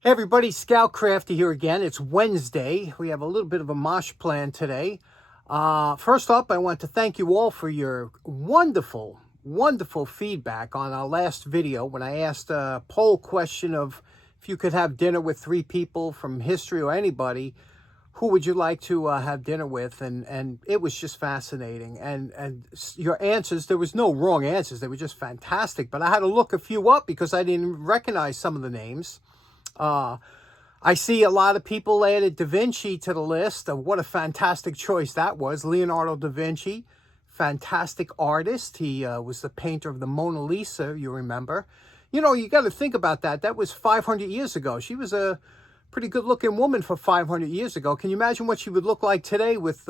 Hey everybody, Scout Crafty here again. It's Wednesday. We have a little bit of a mosh plan today. First up, I want to thank you all for your wonderful feedback on our last video when I asked a poll question of if you could have dinner with 3 people from history or anybody, who would you like to have dinner with? And it was just fascinating. And your answers, there was no wrong answers. They were just fantastic. But I had to look a few up because I didn't recognize some of the names. I see a lot of people added Da Vinci to the list. What a fantastic choice that was. Leonardo da Vinci, fantastic artist. He was the painter of the Mona Lisa, you remember. You know, you got to think about that. That was 500 years ago. She was a pretty good-looking woman for 500 years ago. Can you imagine what she would look like today with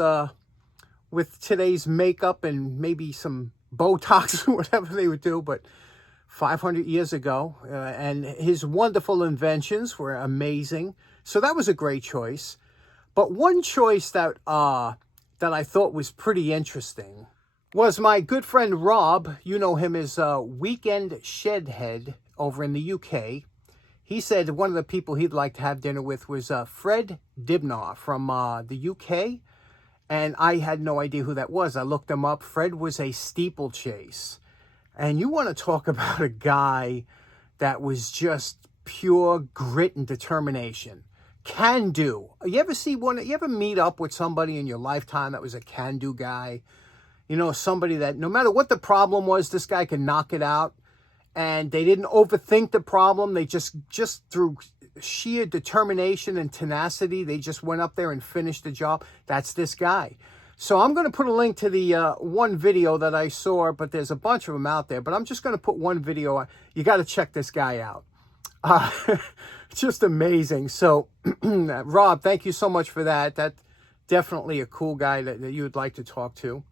today's makeup and maybe some Botox or whatever they would do? But 500 years ago, and his wonderful inventions were amazing. So that was a great choice. But one choice that I thought was pretty interesting was my good friend Rob. You know him as Weekend Shedhead over in the UK. He said one of the people he'd like to have dinner with was Fred Dibnar from the UK. And I had no idea who that was. I looked him up. Fred was a steeplechase. And you want to talk about a guy that was just pure grit and determination. Can do. You ever meet up with somebody in your lifetime that was a can do guy? You know, somebody that no matter what the problem was, this guy could knock it out. And they didn't overthink the problem. They just through sheer determination and tenacity, they just went up there and finished the job. That's this guy. So I'm going to put a link to the one video that I saw, but there's a bunch of them out there. But I'm just going to put one video. You got to check this guy out. It's just amazing. So, Rob, thank you so much for that. That's definitely a cool guy that you would like to talk to.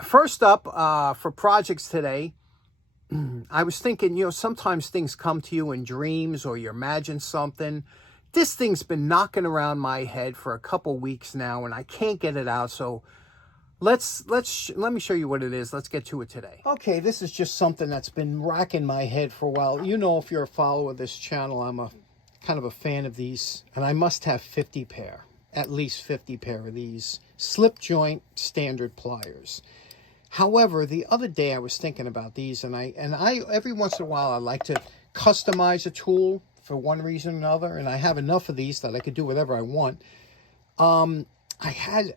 First up, for projects today, I was thinking, you know, sometimes things come to you in dreams or you imagine something. This thing's been knocking around my head for a couple weeks now, and I can't get it out. So let me show you what it is. Let's get to it today. Okay, this is just something that's been racking my head for a while. You know, if you're a follower of this channel, I'm a kind of a fan of these, and I must have 50 pair, at least 50 pair of these slip joint standard pliers. However, the other day I was thinking about these, and I every once in a while I like to customize a tool for one reason or another, and I have enough of these that I could do whatever I want. I had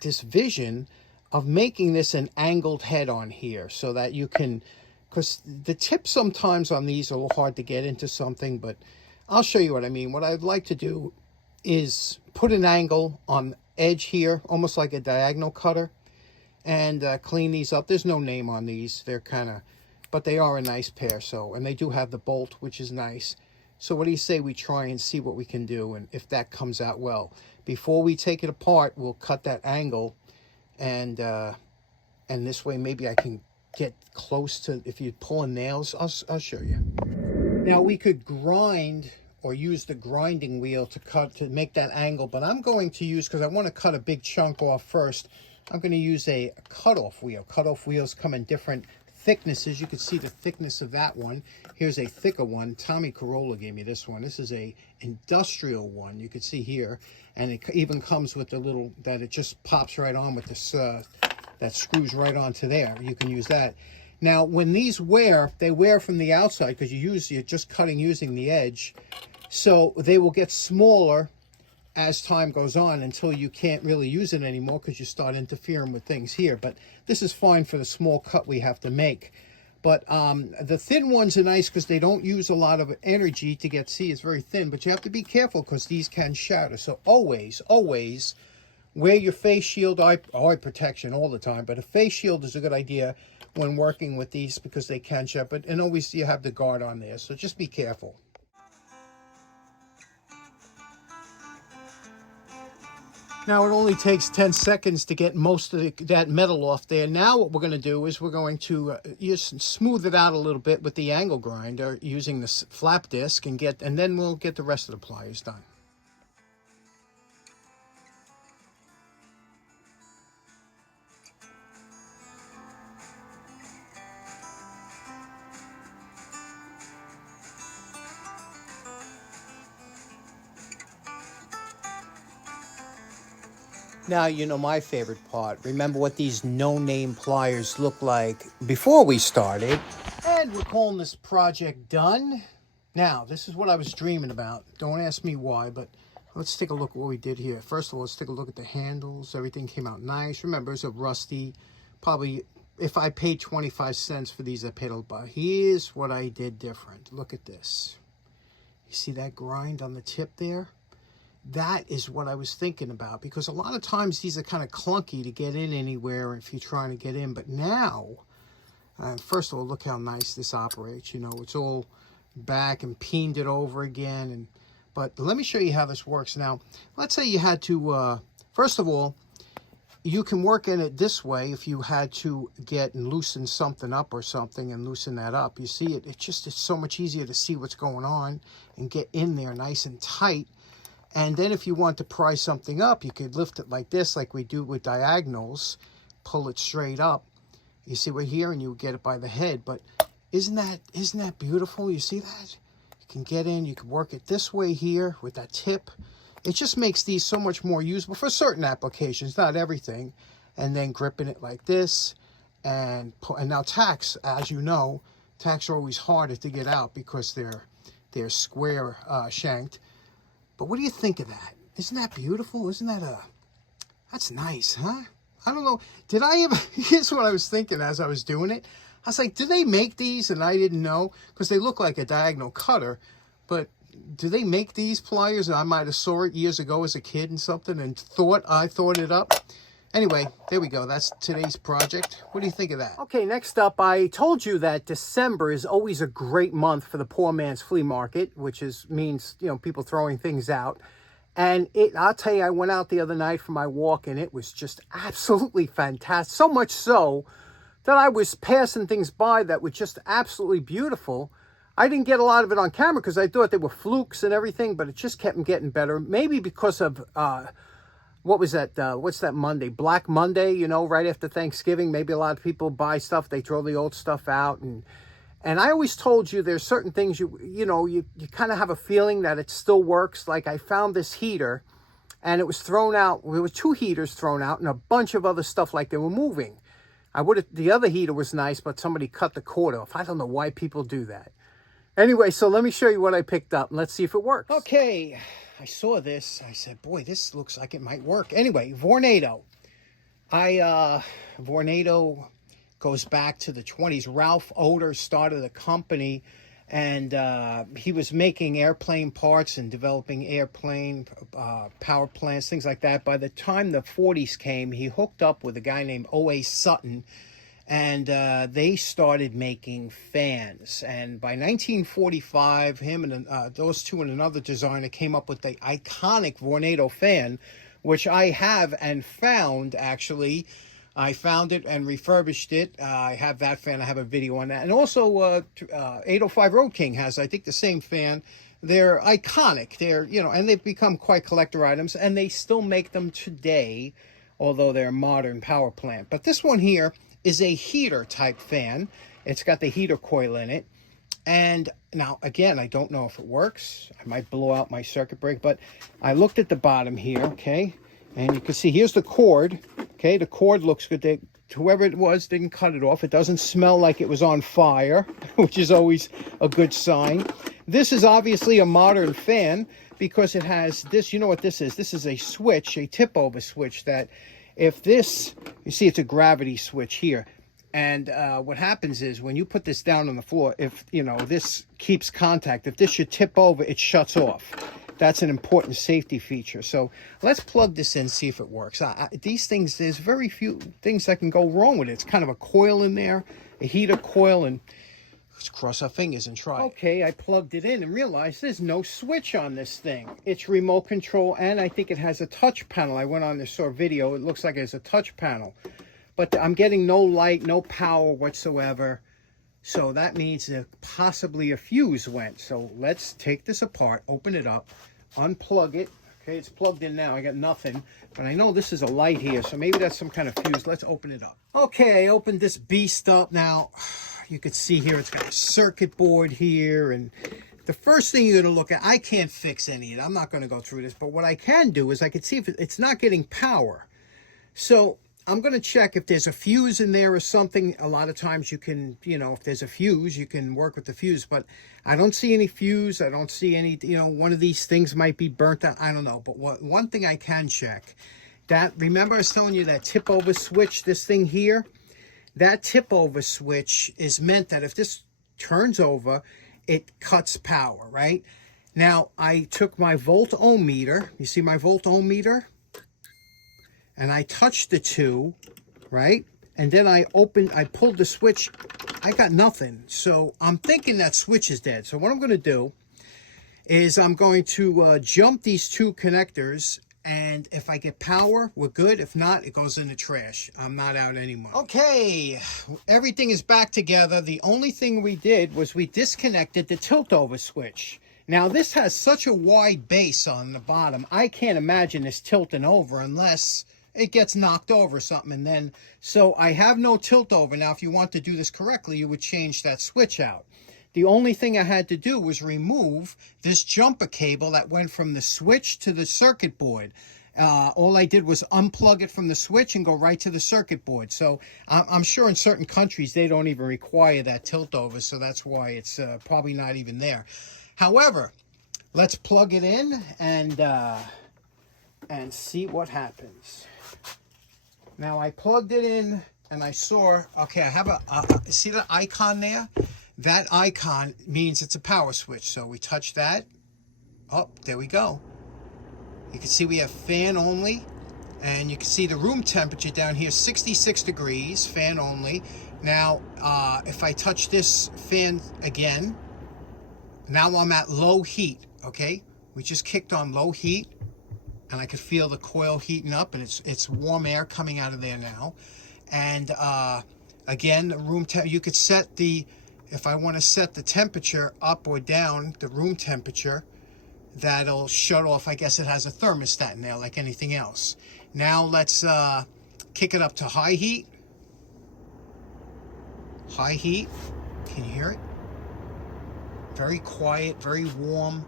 this vision of making this an angled head on here so that you can, because the tip sometimes on these are a little hard to get into something, but I'll show you what I mean. What I'd like to do is put an angle on the edge here, almost like a diagonal cutter, and clean these up. There's no name on these. They're kind of, but they are a nice pair. So, and they do have the bolt, which is nice. So what do you say we try and see what we can do, and if that comes out well? Before we take it apart, we'll cut that angle, and this way maybe I can get close to, if you're pulling nails, I'll show you. Now we could grind or use the grinding wheel to make that angle, but I'm going to use, because I want to cut a big chunk off first, I'm going to use a cutoff wheel. Cutoff wheels come in different thicknesses. You can see the thickness of that one. Here's a thicker one. Tommy Corolla gave me this one. This is a industrial one. You can see here, and it even comes with the little that it just pops right on with this that screws right onto there. You can use that. Now, when these wear, they wear from the outside because you're just cutting using the edge, so they will get smaller as time goes on until you can't really use it anymore because you start interfering with things here. But this is fine for the small cut we have to make. But the thin ones are nice because they don't use a lot of energy to get, see, it's very thin, but you have to be careful because these can shatter. So always wear your face shield, eye protection all the time, but a face shield is a good idea when working with these because they can shatter, and always you have the guard on there, so just be careful. Now it only takes 10 seconds to get most of that metal off there. Now what we're going to do is we're going to just smooth it out a little bit with the angle grinder using this flap disc, and then we'll get the rest of the pliers done. Now, you know my favorite part. Remember what these no-name pliers look like before we started. And we're calling this project done. Now, this is what I was dreaming about. Don't ask me why, but let's take a look at what we did here. First of all, let's take a look at the handles. Everything came out nice. Remember, it's a rusty, probably, if I paid 25 cents for these, I paid a lot. Here's what I did different. Look at this. You see that grind on the tip there? That is what I was thinking about, because a lot of times these are kind of clunky to get in anywhere if you're trying to get in. But now, first of all, look how nice this operates. You know, it's all back and peened it over again. But let me show you how this works. Now, let's say you had to, first of all, you can work in it this way if you had to get and loosen something up or something and loosen that up. You see, it's so much easier to see what's going on and get in there nice and tight. And then if you want to pry something up, you could lift it like this, like we do with diagonals, pull it straight up. You see right here, and you get it by the head. But isn't that beautiful? You see that? You can get in, you can work it this way here with that tip. It just makes these so much more usable for certain applications, not everything. And then gripping it like this. And now tacks, as you know, tacks are always harder to get out because they're square shanked. But what do you think of that? Isn't that beautiful? That's nice, huh? I don't know. Here's what I was thinking as I was doing it. I was like, do they make these? And I didn't know, because they look like a diagonal cutter. But do they make these pliers? And I might have saw it years ago as a kid and something and I thought it up. Anyway, there we go. That's today's project. What do you think of that? Okay, next up, I told you that December is always a great month for the poor man's flea market, which means, you know, people throwing things out. And I'll tell you, I went out the other night for my walk, and it was just absolutely fantastic. So much so that I was passing things by that were just absolutely beautiful. I didn't get a lot of it on camera because I thought they were flukes and everything, but it just kept getting better. Maybe because of... what was that? What's that Monday? Black Monday, you know, right after Thanksgiving. Maybe a lot of people buy stuff. They throw the old stuff out. And I always told you there's certain things you kind of have a feeling that it still works. Like I found this heater and it was thrown out. There were 2 heaters thrown out and a bunch of other stuff like they were moving. The other heater was nice, but somebody cut the cord off. I don't know why people do that. Anyway, so let me show you what I picked up and let's see if it works. Okay. I saw this. I said, boy, this looks like it might work. Anyway, Vornado. Vornado goes back to the 20s. Ralph Oder started a company, and he was making airplane parts and developing airplane power plants, things like that. By the time the 40s came, he hooked up with a guy named O.A. Sutton, and they started making fans. And by 1945, him and those two and another designer came up with the iconic Vornado fan, which I have and found, actually. I found it and refurbished it. I have that fan. I have a video on that. And also 805 Road King has, I think, the same fan. They're iconic. They're, you know, and they've become quite collector items. And they still make them today, although they're a modern power plant. But this one here is a heater type fan. It's got the heater coil in it. And now, again, I don't know if it works. I might blow out my circuit breaker, but I looked at the bottom here, okay? And you can see here's the cord, okay? The cord looks good. Whoever it was didn't cut it off. It doesn't smell like it was on fire, which is always a good sign. This is obviously a modern fan because it has this. You know what this is? This is a switch, a tip-over switch that if this, you see it's a gravity switch here. And what happens is when you put this down on the floor, if, you know, this keeps contact, if this should tip over, it shuts off. That's an important safety feature. So let's plug this in, see if it works. These things, there's very few things that can go wrong with it. It's kind of a coil in there, a heater coil, and let's cross our fingers and try. Okay, I plugged it in and realized there's no switch on this thing. It's remote control, and I think it has a touch panel. I went on and saw a video. It looks like it's a touch panel. But I'm getting no light, no power whatsoever. So that means that possibly a fuse went. So let's take this apart, open it up, unplug it. Okay, it's plugged in now. I got nothing. But I know this is a light here, so maybe that's some kind of fuse. Let's open it up. Okay, I opened this beast up now. You can see here it's got a circuit board here. And the first thing you're going to look at, I can't fix any of it. I'm not going to go through this. But what I can do is I can see if it's not getting power. So I'm going to check if there's a fuse in there or something. A lot of times you can, you know, if there's a fuse, you can work with the fuse. But I don't see any fuse. I don't see any, you know, one of these things might be burnt out. I don't know. But one thing I can check, that, remember I was telling you that tip over switch, this thing here? That tip over switch is meant that if this turns over, it cuts power, right? Now, I took my volt ohm meter. You see my volt ohm meter? And I touched the two, right? And then I pulled the switch. I got nothing. So I'm thinking that switch is dead. So what I'm going to do is I'm going to jump these two connectors. And if I get power, we're good. If not, it goes in the trash. I'm not out anymore. Okay, everything is back together. The only thing we did was we disconnected the tilt over switch. Now, this has such a wide base on the bottom. I can't imagine this tilting over unless it gets knocked over or something. And then, so I have no tilt over. Now, if you want to do this correctly, you would change that switch out. The only thing I had to do was remove this jumper cable that went from the switch to the circuit board. All I did was unplug it from the switch and go right to the circuit board. So I'm sure in certain countries they don't even require that tilt over, so that's why it's probably not even there. However, let's plug it in and see what happens. Now I plugged it in and I saw, okay, I have see the icon there? That icon means it's a power switch. So we touch that. Oh, there we go. You can see we have fan only. And you can see the room temperature down here, 66 degrees, fan only. Now, if I touch this fan again, now I'm at low heat, okay? We just kicked on low heat. And I could feel the coil heating up, and it's warm air coming out of there now. And again, the room temp, you could set the, if I want to set the temperature up or down, the room temperature, that'll shut off. I guess it has a thermostat in there like anything else. Now let's kick it up to high heat. High heat, can you hear it? Very quiet, very warm,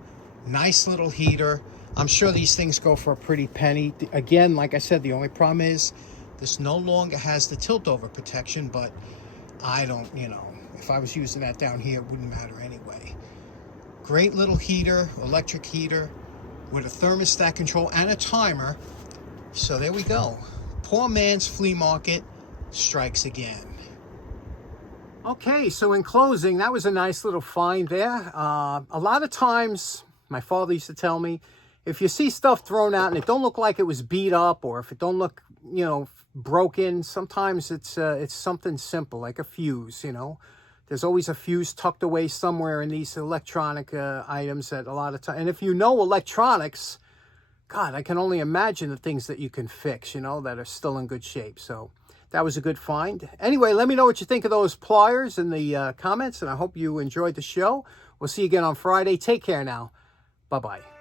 nice little heater. I'm sure these things go for a pretty penny. Again, like I said, the only problem is this no longer has the tilt over protection, but I don't, you know, if I was using that down here, it wouldn't matter anyway. Great little heater, electric heater with a thermostat control and a timer. So there we go. Poor man's flea market strikes again. Okay, so in closing, that was a nice little find there. A lot of times, my father used to tell me, if you see stuff thrown out and it don't look like it was beat up, or if it don't look, you know, broken, sometimes it's something simple, like a fuse, you know. There's always a fuse tucked away somewhere in these electronic items that a lot of times. And if you know electronics, God, I can only imagine the things that you can fix, you know, that are still in good shape. So that was a good find. Anyway, let me know what you think of those pliers in the comments, and I hope you enjoyed the show. We'll see you again on Friday. Take care now. Bye-bye.